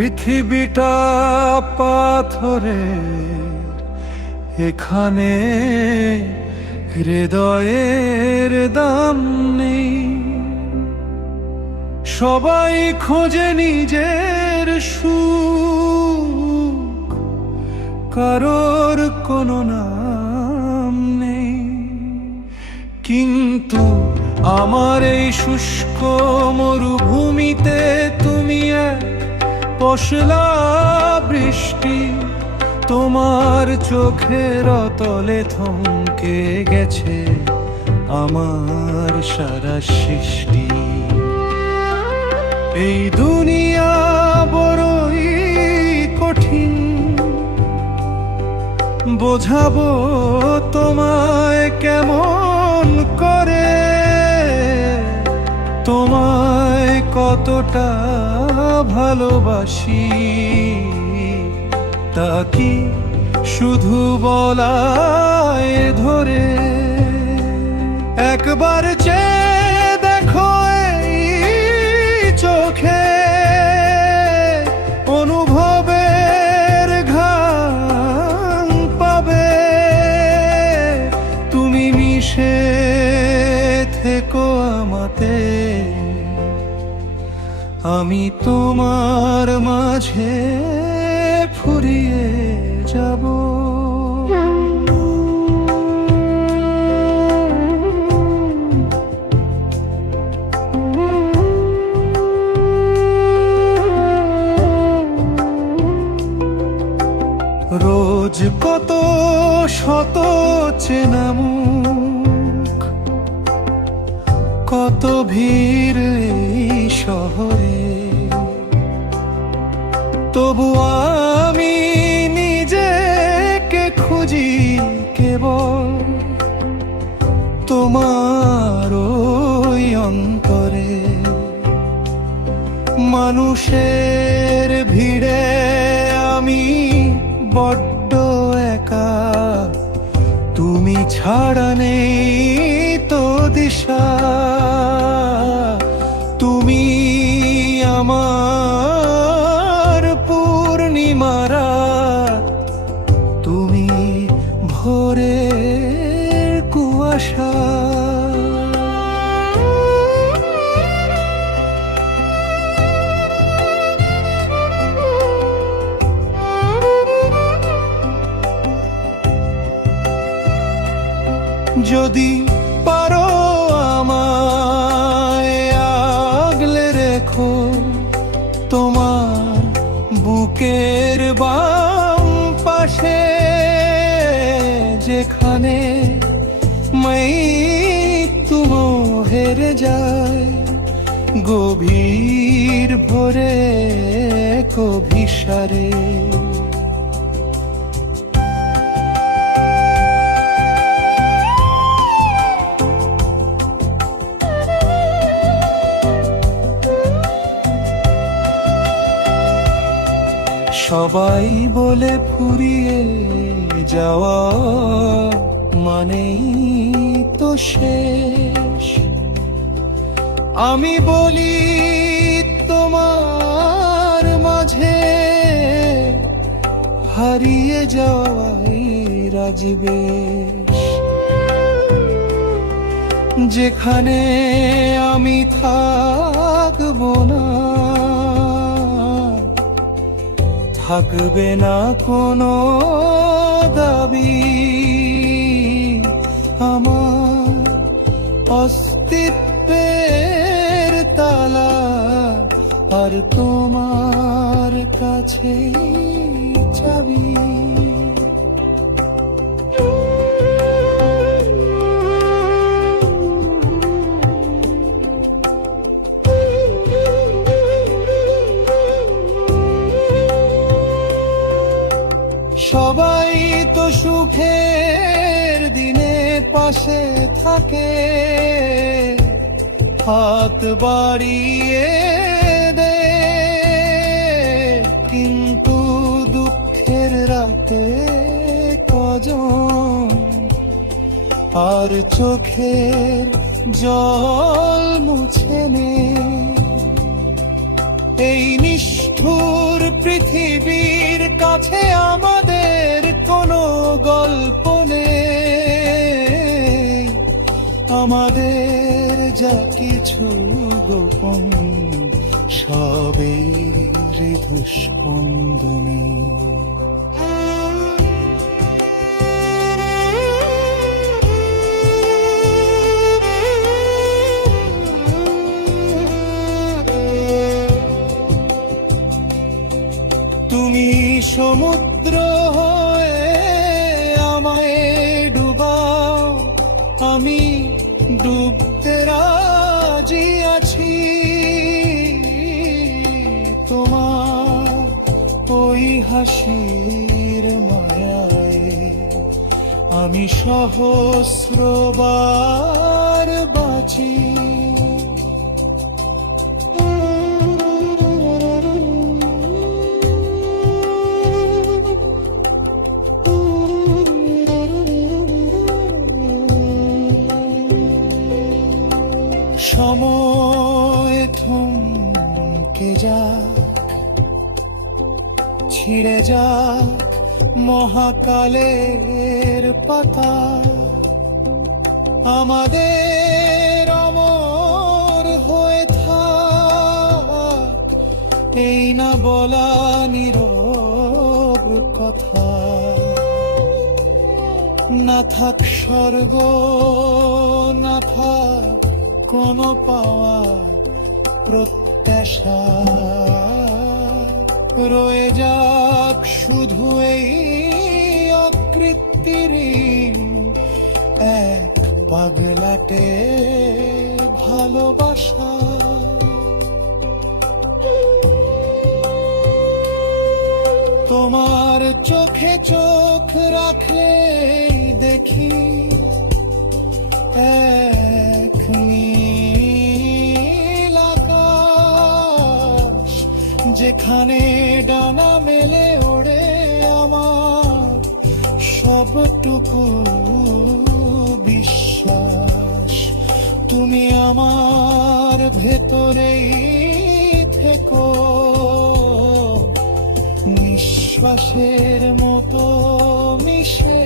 পৃথিবীটা পাথরে, এখানে হৃদয়ের দাম নেই। সবাই খোঁজে নিজের সুখ, কারোর কোনো নাম নেই। কিন্তু আমার এই শুষ্ক মরুভূমিতে তুমি এক পশলা বৃষ্টি। তোমার চোখের তলে থমকে গেছে আমার সারা সৃষ্টি। এই দুনিয়া বড়ই কঠিন, বোঝাবো তোমায় কেমন করে, তোমায় কতটা ভালোবাসি তা কি শুধু বলায় ধরে। একবার চেয়ে দেখো এই চোখে, অনুভবের ঘ্রাণ পাবে। তুমি মিশে থেকো আমাতে, আমি তোমার মাঝে ফুরিয়ে যাব। রোজ কত শত চেনা মুখ, কত ভিড় এই শহরে, তবু আমি নিজেকে খুঁজি কেবল তোমার ওই অন্তরে। মানুষের ভিড়ে আমি বড্ড একা, তুমি ছাড়া নেই তো দিশা। তুমি আমার পূর্ণিমা রাত, তুমি ভোরের কুয়াশা। যদি পারো আমায় আগলে রেখো তোমার বুকের বাম পাশে, যেখানে মৃত্যু হেরে যায় গভীর ভোরে কভিসারে। সবাই বলে ফুরিয়ে যাওয়া মানেই তো শেষ। আমি বলি তোমার মাঝে হারিয়ে যাওয়াই রাজবেশ। যেখানে আমি থাকবো না, থাকবে না কোনো দাবি। আমার অস্তিত্বের তালা আর তোমার কাছে চাবি। সবাই তো সুখের দিনে পাশে থাকে, হাত বাড়িয়ে দে, কিন্তু দুঃখের রাতে কজন আর চোখের জল মুছে নে। এই নিষ্ঠুর পৃথিবীর কাছে আমাদের কোনো গল্প নেই, আমাদের যা কিছু গোপন সবের হৃদস্পন্দনে। তুমি সমুদ্র হয়ে আমায় ডুবাও, আমি ডুবতে রাজি আছি। তোমার ওই হাসির মায়ায় আমি সহস্রবার বাঁচি। সময় থমকে যাক, ছিঁড়ে যাক মহাকালের পাতা, আমাদের অমর হয়ে থাক এই না বলা নীরব কথা। না থাক স্বর্গ, না থাক কোনো পাওয়ার প্রত্যাশা, রয়ে যাক শুধু এই অকৃত্রিম এক পাগলাটে ভালোবাসা। তোমার চোখে চোখ রাখলে দেখি এক নীল আকাশ, যেখানে ডানা মেলে ওড়ে আমার সবটুকু বিশ্বাস। তুমি আমার ভেতরেই থেকো, নিঃশ্বাসের মতো মিশে